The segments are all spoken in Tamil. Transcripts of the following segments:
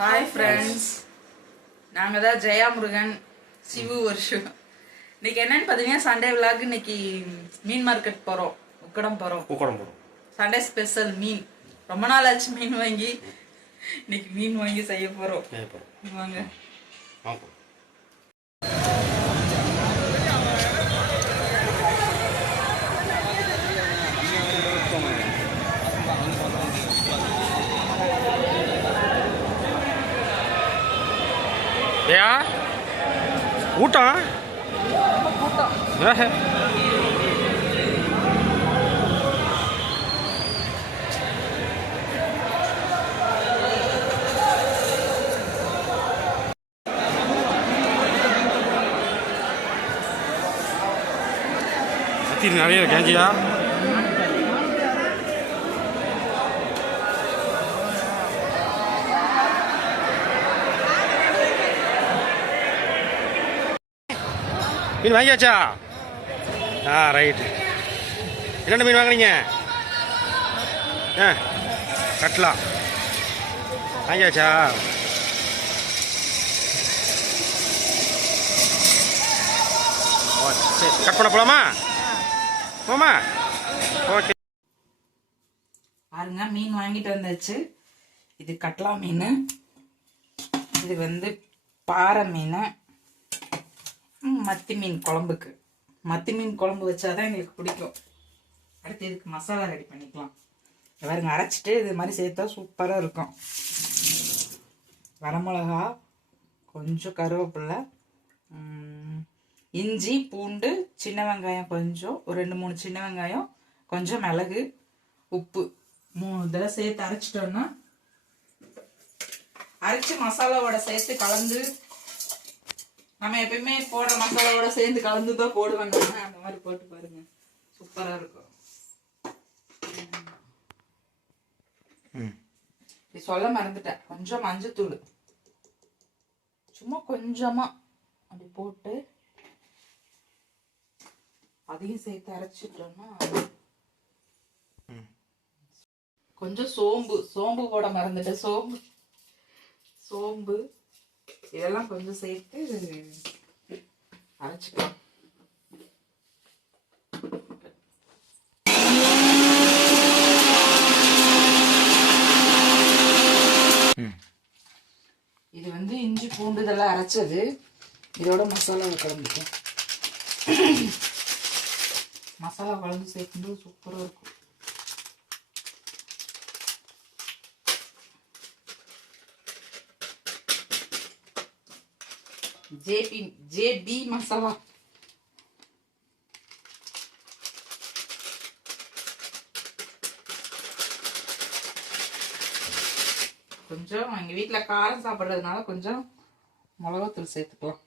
ஹாய் ஃப்ரெண்ட்ஸ் நாங்கள் தான் ஜெயா முருகன் சிவு வருஷம். இன்னைக்கு என்னன்னு பார்த்தீங்கன்னா சண்டே விழாக்கு இன்னைக்கு மீன் மார்க்கெட் போகிறோம் உக்கடம் போகிறோம் பூக்கடம் போடும் சண்டே ஸ்பெஷல் மீன். ரொம்ப நாள் ஆச்சு மீன் வாங்கி. இன்னைக்கு மீன் வாங்கி செய்ய போகிறோம் வாங்க. ஊட்டம் ஏஹே. கத்தி நிறைய கேஞ்சியா மீன் வாங்கியாச்சா? ஆ ரைட்டு என்னென்ன மீன் வாங்குறீங்க ஆ கட்லா. வாங்கியாச்சா? ஓ சரி கட் பண்ண போலாமா? போமா? ஓகே. பாருங்க மீன் வாங்கிட்டு வந்தாச்சு. இது கட்லா மீன். இது வந்து பாறை மீன். மத்தி மீன் குழம்புக்கு. மத்தி மீன் குழம்பு வச்சாதான் எங்களுக்கு பிடிக்கும். அடுத்து இதுக்கு மசாலா ரெடி பண்ணிக்கலாம். இதை பாருங்க அரைச்சிட்டு இது மாதிரி சேர்த்தா சூப்பராக இருக்கும். வரமிளகா கொஞ்சம் கருவேப்பில்லை இஞ்சி பூண்டு சின்ன வெங்காயம் கொஞ்சம் ஒரு ரெண்டு மூணு சின்ன வெங்காயம் கொஞ்சம் மிளகு உப்பு. மூணு இதெல்லாம் சேர்த்து அரைச்சிட்டோன்னா அரைச்சி மசாலாவோட சேர்த்து கலந்து நம்ம எப்பயுமே போடுற மசாலாவோட சேர்ந்து கலந்து தான் போடுவாங்க அந்த மாதிரி போட்டு பாருங்க. சூப்பரா இருக்கும். இது சொல்ல மறந்துட்டேன். கொஞ்சம் மஞ்சத்தூள். சும்மா கொஞ்சமா அப்படி போட்டு அதையும் சேர்த்து அரைச்சிட்டோம்னா கொஞ்சம் சோம்பு சோம்பு போட மறந்துட்டேன். சோம்பு சோம்பு. இதெல்லாம் கொஞ்சம் சேர்த்து அரைச்சிக்கலாம் இது வந்து இஞ்சி பூண்டு இதெல்லாம் அரைச்சது. இதோட மசாலா கலந்துக்கும் மசாலா கலந்து சேர்க்கும்போது சூப்பராக இருக்கும். ஜேபி ஜேபி மசாலா. கொஞ்சம் எங்கள் வீட்டில் காரம் சாப்பிட்றதுனால கொஞ்சம் மிளகாத்தூள் சேர்த்துக்கலாம்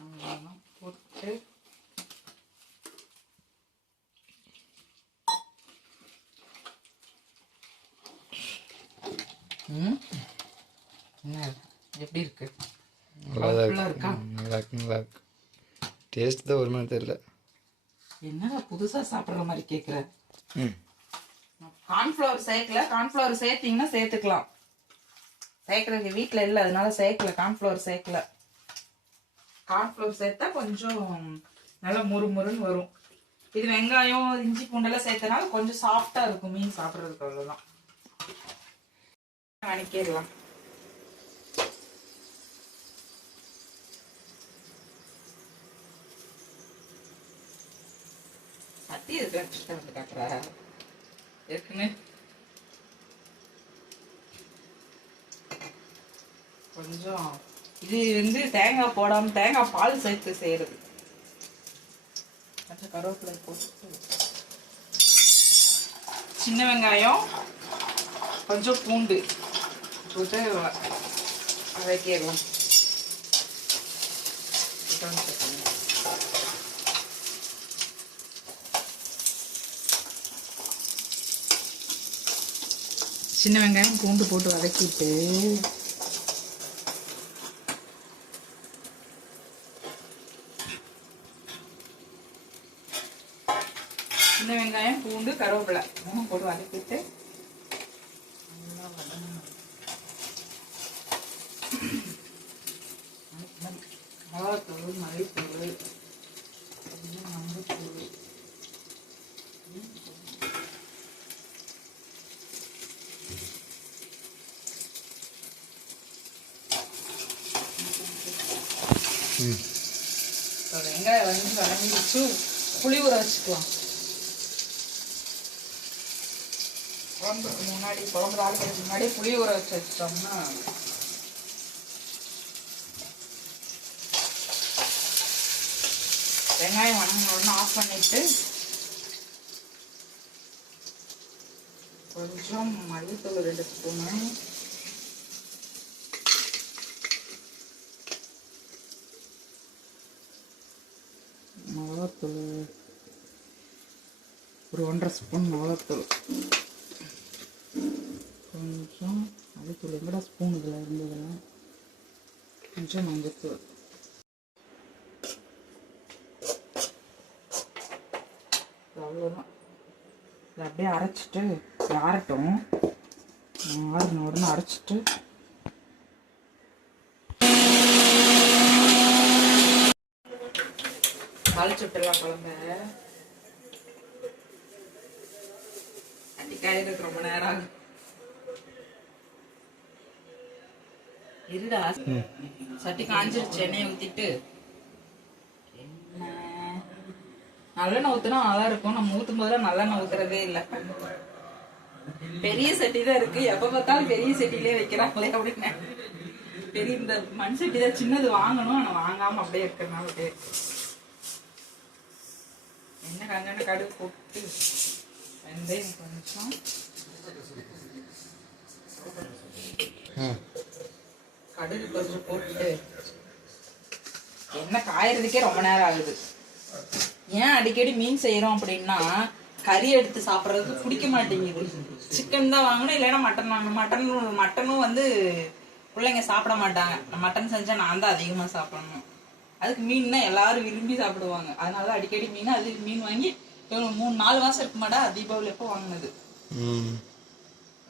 அவ்வளவுதான். போட்டு ம் என்ன எப்படி இருக்கு? நல்லா தான் இருக்கா. நல்லா இருக்கு நல்லா இருக்கு. டேஸ்ட் தான் ஒரு மாதிரி தெரியல. என்னடா புதுசா சாப்பிடுற மாதிரி கேக்குற? ம். கார்ன்ஃப்ளவர் சேர்க்கல. கார்ன்ஃப்ளவர் சேர்த்தீங்கன்னா சேர்த்துக்கலாம். சேர்க்கறது வீட்டில் இல்லை அதனால சேர்க்கல. கார்ன்ஃப்ளவர் சேர்க்கல. கார்ன்ஃப்ளவர் சேர்த்தா கொஞ்சம் நல்லா முறுமுறுன்னு வரும். இது வெங்காயம் இஞ்சி பூண்டெல்லாம் சேர்த்தனால கொஞ்சம் சாஃப்டா இருக்கும் மீன் சாப்பிட்றதுக்கு அவ்வளோதான் வணக்கிடலாம் சத்தி இருக்கு. வந்து காட்டுறா இருக்குன்னு கொஞ்சம் இது வந்து தேங்காய் போடாம தேங்காய் பால் சேர்த்து செய்யறது. கொஞ்சம் கருவேப்பிலை போட்டு சின்ன வெங்காயம் கொஞ்சம் பூண்டு. போட்டு வதக்கிடலாம். சின்ன வெங்காயம் பூண்டு போட்டு வதக்கிட்டு சின்ன வெங்காயம் பூண்டு கருவேப்பிலை மூணும் போட்டு வதக்கிட்டு மிளகாத்தூள் மல்லித்தூள். வச்சு புளி ஊற வச்சுக்கலாம். குழம்புக்கு முன்னாடி குழம்பு ஆளுக்கு முன்னாடி புளி ஊற வச்சு வச்சிட்டோம்னா வெங்காயம் வணங்கினோடனே ஆஃப் பண்ணிட்டு கொஞ்சம் மல்லித்தூள் ரெண்டு ஸ்பூனு மிளகாத்தூள் ஒரு ஒன்றரை ஸ்பூன் மிளகாத்தூள் கொஞ்சம் மல்லித்தூள் எங்கடா ஸ்பூன் இதில் இருந்ததுல கொஞ்சம் மஞ்சத்தூள். அவ்வளோதான் இதை அப்படியே அரைச்சிட்டு ஆறட்டும் ஆறுன உடனே அரைச்சிட்டு தாளிச்சு விட்டுலாம் குழம்ப. அடி ரொம்ப நேரம் ஆகும் இருடா. சட்டி காஞ்சிருச்சு எண்ணெயை ஊத்திட்டு. நல்லெண்ணெய் ஊத்துனா நல்லா இருக்கும். நம்ம ஊத்தும் போதெல்லாம் நல்லெண்ணெய் ஊத்துறதே இல்லை. பெரிய சட்டி தான் இருக்கு. எப்ப பார்த்தாலும் பெரிய சட்டிலே வைக்கிறாங்களே அப்படின்னு. பெரிய இந்த மண் சட்டி தான். சின்னது வாங்கணும் ஆனா வாங்காம அப்படியே இருக்கிறனால அப்படியே என்ன கங்கன்னு கடுகு போட்டு வெந்தயம் கொஞ்சம். கடுகு கொஞ்சம் போட்டு எண்ணெய் காயறதுக்கே ரொம்ப நேரம் ஆகுது. ஏன் அடிக்கடி மீன் செய்யறோம் அப்படின்னா கறி எடுத்து சாப்பிட்றதுக்கு பிடிக்க மாட்டேங்குது. சிக்கன் தான் வாங்கணும் இல்லைன்னா மட்டன் வாங்கணும். மட்டன் மட்டனும் வந்து பிள்ளைங்க சாப்பிட மாட்டாங்க. மட்டன் செஞ்சா நான் தான் அதிகமாக சாப்பிடணும். அதுக்கு மீன்னா எல்லாரும் விரும்பி சாப்பிடுவாங்க. அதனால தான் அடிக்கடி மீன் அது மீன் வாங்கி மூணு நாலு மாசம் இருக்குமாடா தீபாவளி எப்போ வாங்கினது?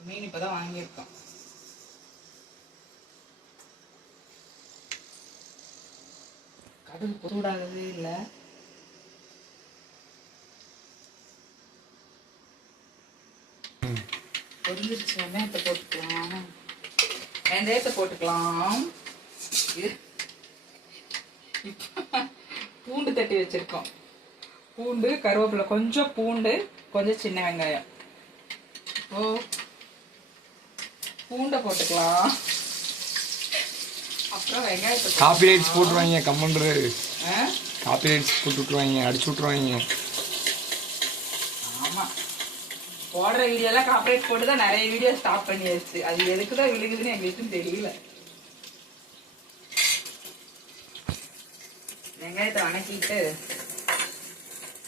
மீன் இப்பதான் வாங்கியிருக்கோம். கடுகு சூடாகுது இல்ல. பொரிஞ்சிருச்சு. வெங்காயத்தை போட்டுக்கலாம். வெந்தயத்தை போட்டுக்கலாம். இது- பூண்டு தட்டி வச்சிருக்கோம். பூண்டு கருவேப்பிலை கொஞ்சம் பூண்டு கொஞ்சம் சின்ன வெங்காயம். ஓ பூண்டை போட்டுக்கலாம். அப்புறம் வெங்காயத்தை காப்பி ரைட்ஸ் போட்டுருவாங்க கம்மன்று? காப்பி ரைட்ஸ் போட்டு விட்ருவாங்க அடிச்சு விட்ருவாங்க ஆமா. போடுற வீடியோலாம் காப்பரேட் போட்டு தான் நிறைய வீடியோ ஸ்டாப் பண்ணியாச்சு. அது எதுக்கு தான் விழுகுதுன்னு எங்களுக்கும் தெரியல. வெங்காயத்தை வணக்கிட்டு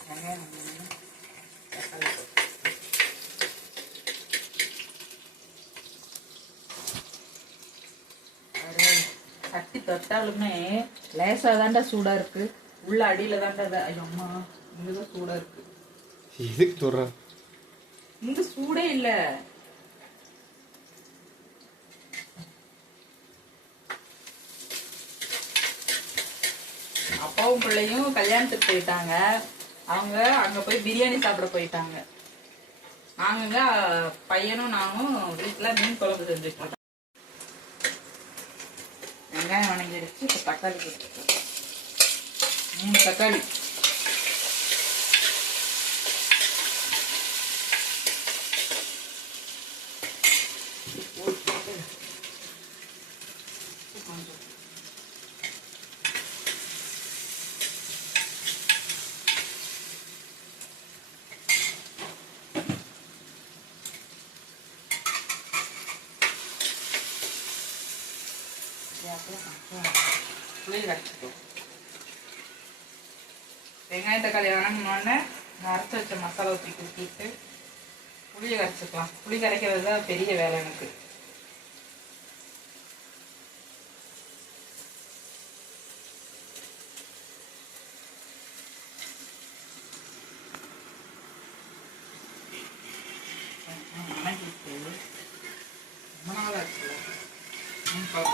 வெங்காயம் சட்டி தொட்டாலுமே லேசா தாண்டா சூடா இருக்கு. உள்ள அடியில தாண்டா இது- ஐயோ அம்மா இங்கதான் சூடா இருக்கு. எதுக்கு சொல்ற இங்க சூடே இல்ல. அப்பாவும் பிள்ளையும் கல்யாணத்துக்கு போயிட்டாங்க. அவங்க அங்க போய் பிரியாணி சாப்பிட போயிட்டாங்க. நாங்க பையனும் நானும் வீட்டுல மீன் குழம்பு செஞ்சுட்டு இருக்கோம். வெங்காயம் வணங்கிடுச்சு இப்ப தக்காளி மூணு தக்காளி. புளியை கரைச்சிக்கலாம் புளி கரைக்கிறது தான் பெரிய வேலை எனக்கு.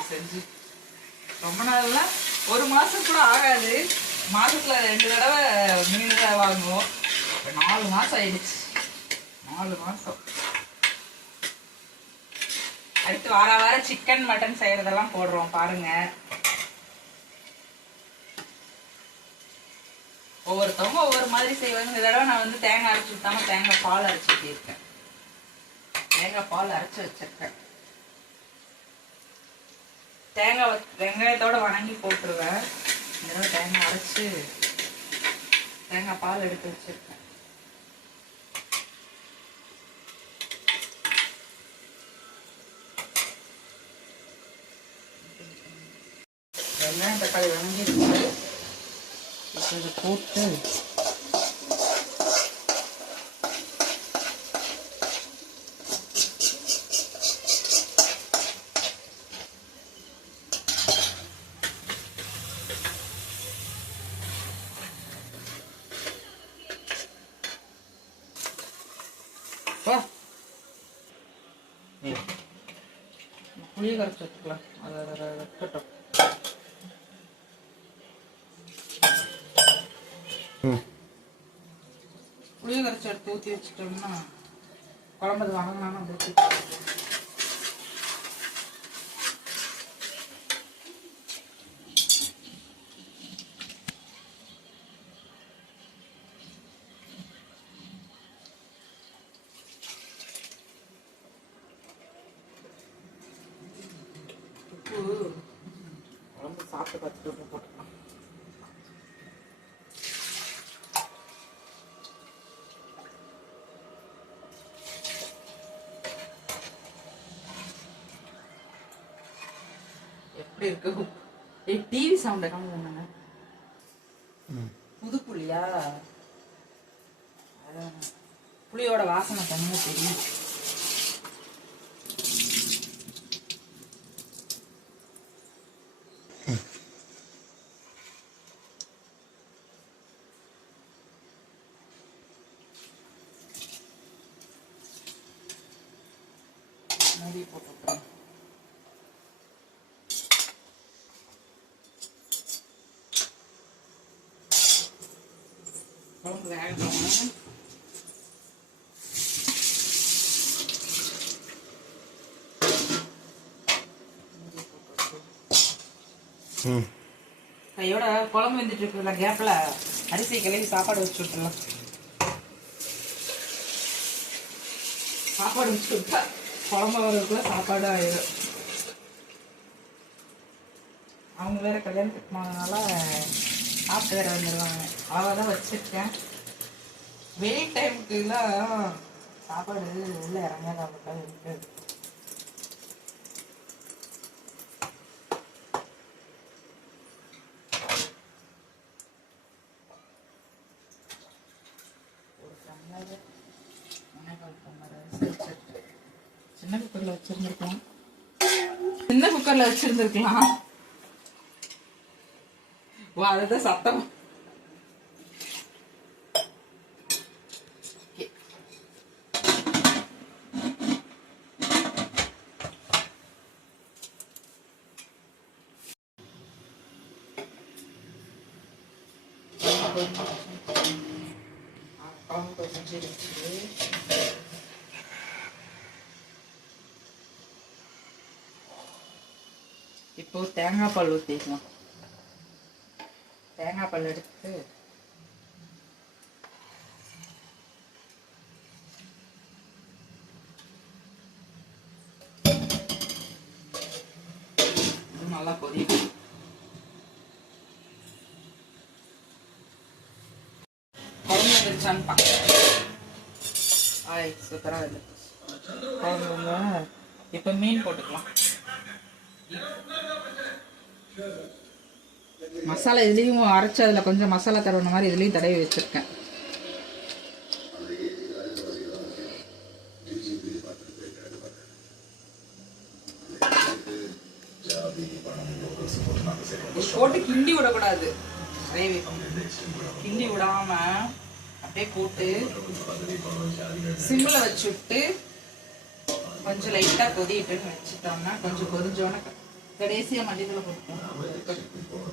செஞ்சு ரொம்ப நாள்லாம் ஒரு மாசம் கூட ஆகாது. மாசத்துல ரெண்டு தடவை மீன் தான் வாங்குவோம். நாலு மாசம் ஆயிடுச்சு. மூணு மாசம். அடுத்து வார வாரம் சிக்கன் மட்டன் செய்யறதெல்லாம் போடுறோம் பாருங்க. ஒவ்வொருத்தவங்க ஒவ்வொரு மாதிரி செய்வாங்க. இந்த தடவை நான் வந்து தேங்காய் அரைச்சி விட்டாம தேங்காய் பால் அரைச்சி ஊற்றிருக்கேன் தேங்காய் பால் அரைச்சி வச்சிருக்கேன். தேங்காய் வ- வெங்காயத்தோட வணங்கி போட்டுருவேன். இந்த தடவை தேங்காய் அரைச்சு தேங்காய் பால் எடுத்து வச்சிருக்கேன். வெங்காயம் தக்காளி வணங்கிருக்கு இப்போ இதை போட்டு புளிய கரைச்சி வச்சுக்கலாம் அதை அதை ம் புளிய கரைச்சி எடுத்து ஊற்றி வச்சுட்டோம்னா குழம்பு அது வணங்கினாலும் உப்பு. குழம்பு சாப்பிட்டு பார்த்துட்டு உப்பு போட்டுக்கலாம். எப்படி இருக்கு ஏய் டிவி சவுண்ட கம்மி பண்ணுங்க புது புளியா அதான். புளியோட வாசனை தனியா தெரியும். குழம்பு வேகணும் கையோட குழம்பு வந்துட்டு இருக்குல்ல கேப்ல அரிசி கிளம்பி சாப்பாடு வச்சு விட்டுலாம் சாப்பாடு வச்சு விட்டா குழம்பு வரதுக்குள்ள சாப்பாடு ஆயிடும் அவங்க வேற கல்யாணத்துக்கு போனதுனால சாப்பிட்டு வேற வந்துடுவாங்க அவ்வளோதான் வச்சிருக்கேன். வெயில் டைமுக்குலாம் சாப்பாடு உள்ள இறங்காத இருக்கு. வச்சிருக்கு சின்ன குக்கரில் வச்சிருந்துருக்கலாம். சின்ன குக்கரில் வச்சிருந்துருக்கலாம். வா அதுதான் சத்தம் Okay. குழம்பு கொஞ்சம் வச்சுட்டு இப்போ தேங்காய் பால் ஊற்றிக்கலாம் தேங்காய் பால் எடுத்து இது நல்லா கொதிக்கும் குழம்பு வந்துருச்சான்னு பார்க்கலாம் ஆய் சூப்பராக இல்லை இப்போ மீன் போட்டுக்கலாம். மசாலா இதுலேயும் அரைச்சி அதில் கொஞ்சம் மசாலா தருவன மாதிரி இதுலேயும் தடவி வச்சுருக்கேன். போட்டு கிண்டி விடக்கூடாது. கிரேவி. கிண்டி விடாம அப்படியே போட்டு சிம்மில் வச்சு விட்டு கொஞ்சம் லைட்டாக கொதிட்டுன்னு வச்சுட்டோம்னா கொஞ்சம் கொதிஞ்சோன்னே கடைசியாக மல்லித்தலை போட்டுக்கோங்க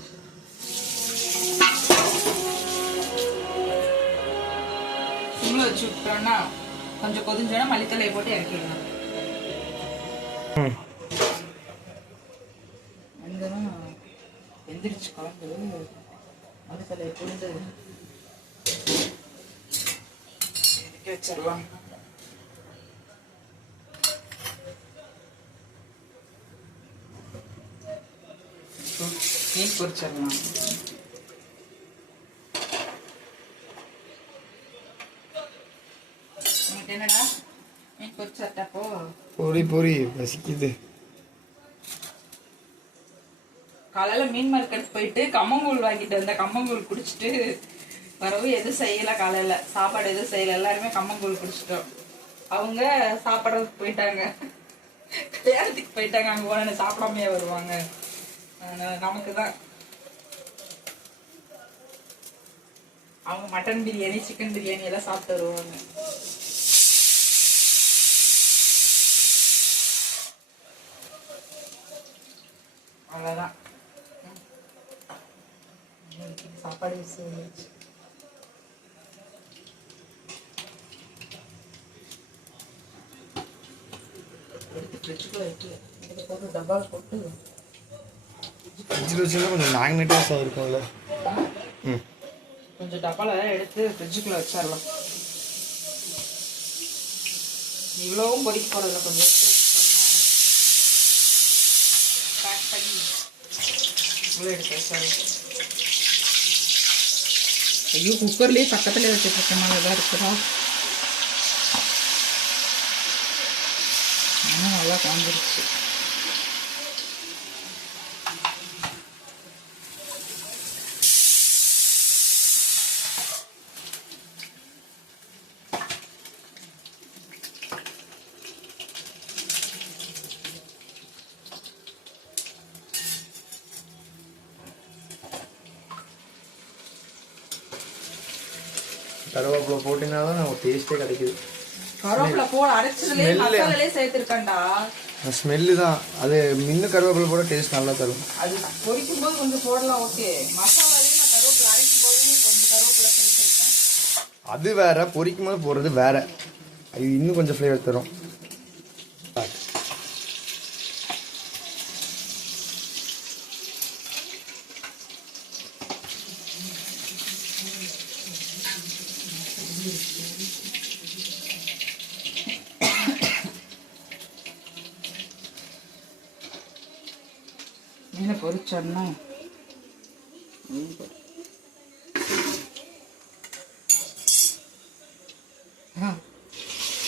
சிம்மில் வச்சு விட்டோம்னா கொஞ்சம் கொதிஞ்சோன்னா மல்லித்தலையை போட்டு இறக்கிடலாம் எந்திரிச்சு குழம்பு. மல்லித்தலையை புரிந்து இறக்கி வச்சிடலாம் மீன் பொரிச்சிடலாம் உனக்கு என்னடா? மீன் பொரிச்சாட்டாப்போ பொறி பொறி பசிக்குது. காலையில மீன் மார்க்கெட் போயிட்டு கம்மங்கூழ் வாங்கிட்டு வந்த. கம்மங்கூழ் குடிச்சிட்டு வரவு எதுவும் செய்யல காலையில. சாப்பாடு எதுவும் செய்யல. எல்லாருமே கம்மங்கூழ் குடிச்சிட்டோம். அவங்க சாப்பிட்றதுக்கு போயிட்டாங்க. கல்யாணத்துக்கு போயிட்டாங்க. அங்க போன சாப்பிடாமையே வருவாங்க. நமக்கு தான் அவங்க மட்டன் பிரியாணி சிக்கன் பிரியாணி எல்லாம் சாப்பிட்டு வருவாங்க. அவ்வளோதான் சாப்பாடு விஷயம் வந்துருச்சு எடுத்து ஃப்ரிட்ஜுக்குள்ளே வைக்கல இதை போட்டு டப்பாவில் போட்டு ஃப்ரிட்ஜில் வச்சுருந்தா கொஞ்சம் மேக்னெட்டாக இருக்கும்ல. ம். கொஞ்சம் டப்பாவில் எடுத்து ஃப்ரிட்ஜுக்குள்ள வச்சிடலாம் இவ்வளவும் பொடிக்க போகிறதில்ல கொஞ்சம் பேக் பண்ணி இவ்வளோ எடுத்து வச்சிடலாம் ஐயோ குக்கர்லேயே பக்கத்தில் வச்சுட்டு இருக்க மாதிரி தான் இருக்குதா நல்லா காஞ்சிருச்சு. கருவேப்பிலை போட்டினா தான் நமக்கு டேஸ்ட்டே கிடைக்குது. கருவேப்பிலை போட அரைச்சதுலேயே. மசாலாலே சேர்த்துருக்கேன்டா. ஸ்மெல்லு தான். அது மின்னு கருவேப்பிலை போட டேஸ்ட் நல்லா தரும். அது பொரிக்கும் போது கொஞ்சம் போடலாம் ஓகே. மசாலாலே நான் கருவேப்பிலை அரைக்கும் போது கொஞ்சம் கருவேப்பிலை சேர்த்துருக்கேன். அது வேற பொரிக்கும் போது போடுறது வேற. அது இன்னும் கொஞ்சம் ஃப்ளேவர் தரும். மீனை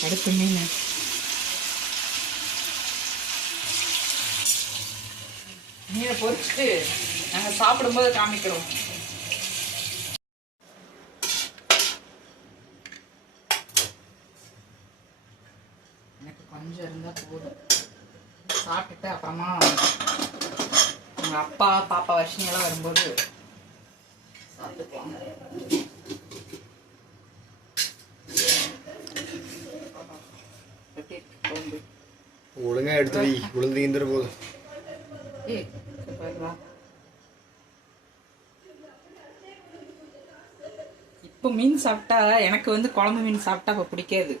அடுத்து மீன். ஆ மீனை பொரிச்சிட்டு நாங்கள் சாப்பிடும்போது காமிக்கிறோம். எனக்கு கொஞ்சம் இருந்தால் போதும். சாப்பிட்டுட்டு அப்புறமா உங்க அப்பா பாப்பா வர்ஷினி எல்லாம் வரும்போது? ஒழுங்கா எடுத்து வை. உளுந்து கிந்துற போதும். இப்போ மீன் சாப்பிட்டா எனக்கு வந்து குழம்பு மீன் சாப்பிட்டா அப்போ பிடிக்காது.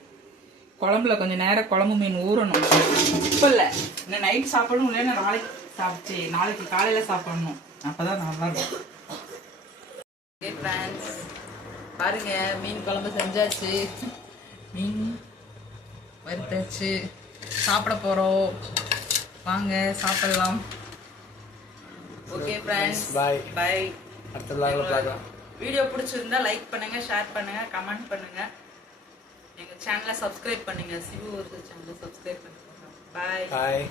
குழம்புல கொஞ்சம் நேரம் குழம்பு மீன் ஊறணும். இப்போ இல்லை. இன்னும் நைட் சாப்பிடணும் இல்லைன்னா நாளைக்கு சாப்பிட்டு நாளைக்கு காலையில் சாப்பிடணும். அப்பதான் நல்லா இருக்கும் ஃப்ரெண்ட்ஸ் பாருங்க மீன் குழம்பு செஞ்சாச்சு. மீன் வறுத்தாச்சு. சாப்பிட போகிறோம் வாங்க சாப்பிடலாம். Okay friends Bye. பை அடுத்த விழாவில் பார்க்கலாம். வீடியோ பிடிச்சிருந்தா லைக் பண்ணுங்க ஷேர் பண்ணுங்க கமெண்ட் பண்ணுங்க. எங்க சேனலை சப்ஸ்கிரைப் பண்ணுங்க. சிவு ஒரு சேனலை சப்ஸ்கிரைப் பண்ணுங்க. பாய் பாய்